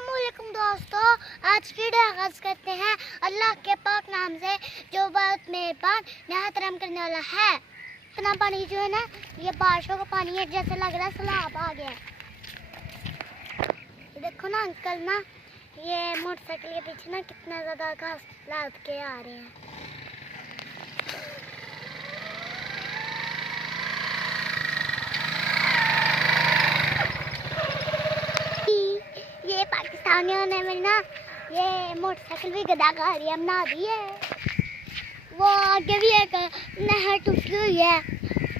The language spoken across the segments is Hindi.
अस्सलामुअलैकुम दोस्तों, आज की वीडियो आगाज़ करते हैं अल्लाह के पाक नाम से जो बहुत मेहरबान नहायत रहम करने वाला है। इतना पानी जो है ना, ये बारिशों का पानी है, जैसे लग रहा है सैलाब आ गया। देखो ना अंकल ना, ये मोटरसाइकिल के पीछे ना कितना ज़्यादा घास लाद के आ रहे हैं। ये पाकिस्तानियों ने मेरी ना ये मोटरसाइकिल भी गदाकारी बना दी है। वो आगे भी एक नहर टूटी हुई है,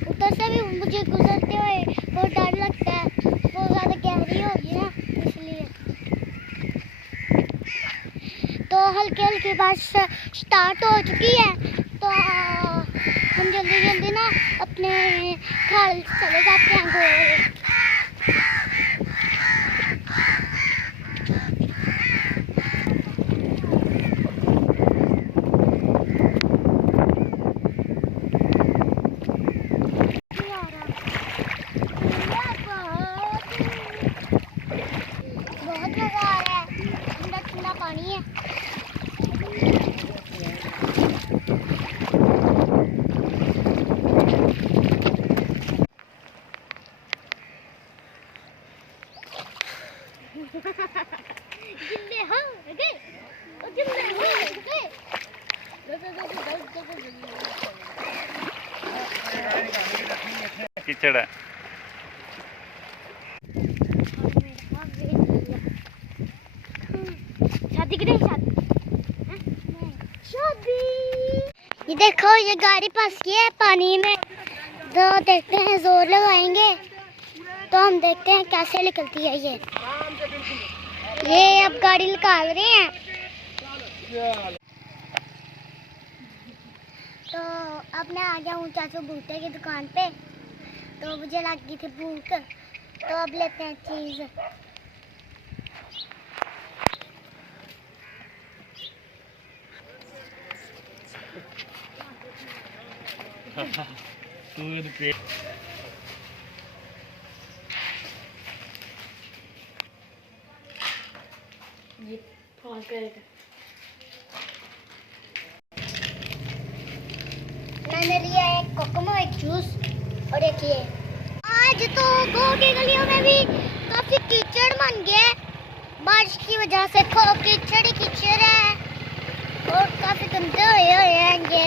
उधर से भी मुझे गुजरते हुए बहुत डर लगता है, वो ज़्यादा गहरी होगी ना इसलिए। तो हल्की हल्की बारिश स्टार्ट हो चुकी है, तो हम जल्दी जल्दी ना अपने घर चले जाते हैं गोल। बहुत मजा आ रहा है, ठंडा ठंडा पानी है। जिंदे हो गए, जिंदे हो गए। कीचड़ है। शादी के शादी ये देखो, ये गाड़ी फंस गई है पानी में, तो देखते हैं जोर लगाएंगे तो हम देखते हैं कैसे निकलती है ये अब गाड़ी निकाल रहे हैं। तो अब मैं आ गया हूँ चाचू भूटे की दुकान पे, तो मुझे लग गई थी भूख, तो अब लेते हैं चीज़। मैंने लिया एक कोकोमो, एक जूस और एक ये। आज तो गाँव की गलियों में भी काफी कीचड़ बन गया, बारिश की वजह से कीचड़ ही कीचड़ है और काफी गंदे हुए हैं ये।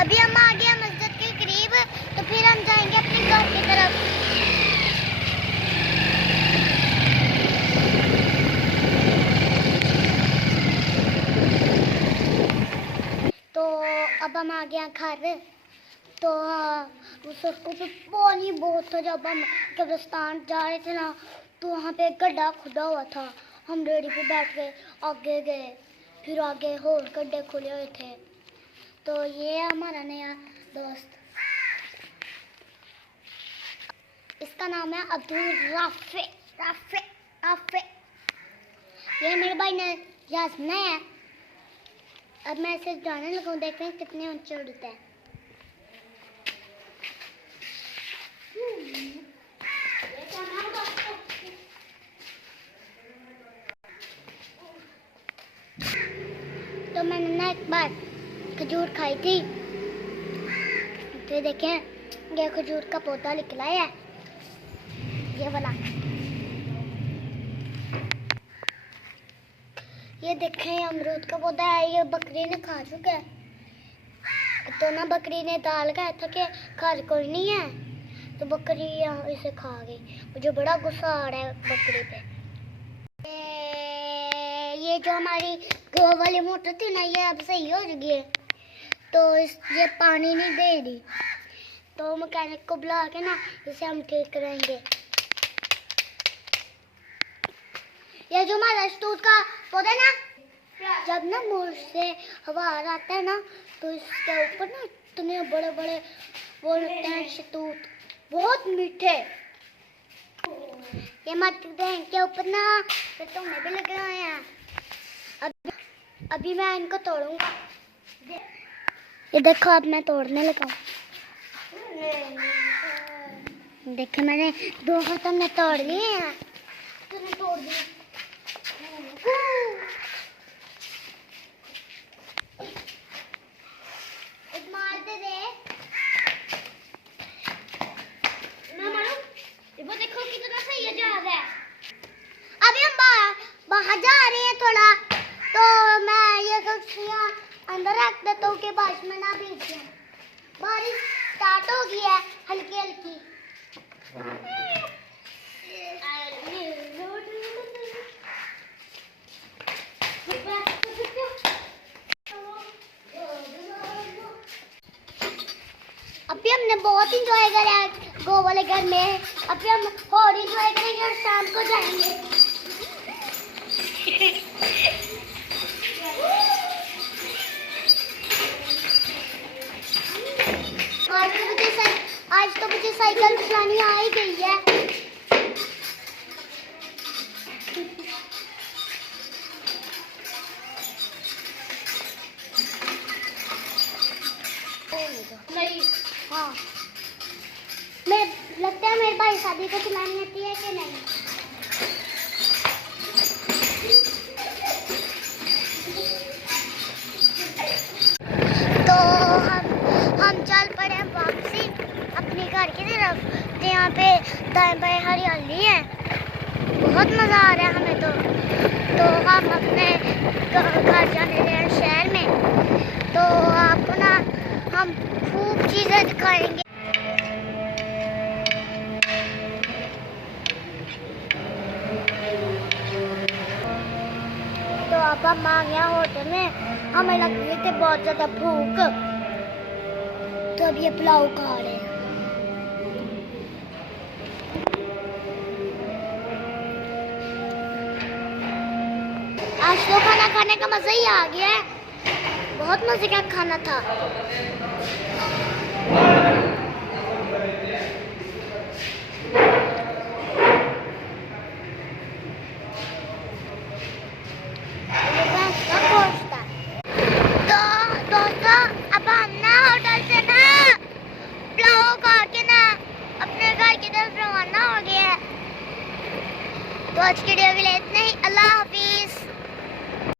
अभी हम आ गए मस्जिद के करीब, तो फिर हम जाएंगे अपने घर की तरफ। तो अब हम आ गए घर, तो उस सड़कों पे पानी बहुत था। जब हम कब्रिस्तान जा रहे थे ना, तो वहाँ पे एक गड्ढा खुदा हुआ था, हम रेडी पे बैठ गए, आगे गए, फिर आगे और गड्ढे खुले हुए थे। तो ये हमारा नया दोस्त, इसका नाम है अब्दुल राफे राफे राफे। ये मेरे भाई ने यासमिन है। अब मैं इसे जाने लगा, देखते हैं कितने ऊंचे उड़ते हैं। तो मैंने ना एक बार खजूर खाई थी, तो देखें ये खजूर का पौधा निकला है, ये वाला। ये देखें अमरूद का पौधा है, ये बकरी ने खा चुका है। तो ना बकरी ने डाल कहा था कि घर कोई नहीं है, तो बकरी इसे खा गई। मुझे बड़ा गुस्सा आ रहा है बकरी पे। ये जो हमारी गो वाली मोटर थी ना, ये अब सही हो चुकी है, तो ये पानी नहीं दे रही, तो मैकेनिक को बुला के ना इसे हम ठीक करेंगे। ये जो हमारा शहतूत का पौधा ना, जब ना मोर से हवा आता है ना, तो इसके ऊपर ना इतने बड़े बड़े वो लगते हैं शहतूत, बहुत मीठे। ये मत के ऊपर ना तो भी लगे हुए हैं। अभी मैं इनको तोड़ूंगा। ये देखो, अब मैं तोड़ने लगा हूँ। देखो मैंने 2 खत्म में तोड़ लिए हैं, तूने तोड़ दिया। बहुत इंजॉय करा गो वाले घर में। अब हम और इंजॉय करेंगे और शाम को जाएंगे। आज तो मुझे साइकिल चलानी आ ही गई है। नहीं, हाँ, मैं लगता है मेरे भाई शादी को चलानी आती है कि नहीं। तो हम चल पड़े वापसी अपने घर की तरफ। तो यहाँ पे दाएं बाएं हरियाली है, बहुत मज़ा आ रहा है हमें। तो हम अपने घर जाने रहे हैं शहर में। तो आपको ना हम खूब चीज़ें दिखाएंगे। तो अब हम आ गया होटल में, हमें लग रही थी बहुत ज़्यादा भूख। तो अब ये पुलाव खा रहे हैं। आज तो खाना खाने का मज़ा ही आ गया है, बहुत मज़े का खाना था। तो दोस्तों अब हम ना होटल से ना पुलाव खा के ना अपने घर की तरफ रवाना हो गए हैं। तो आज के वीडियो के लिए इतना ही। अल्लाह हाफिज़।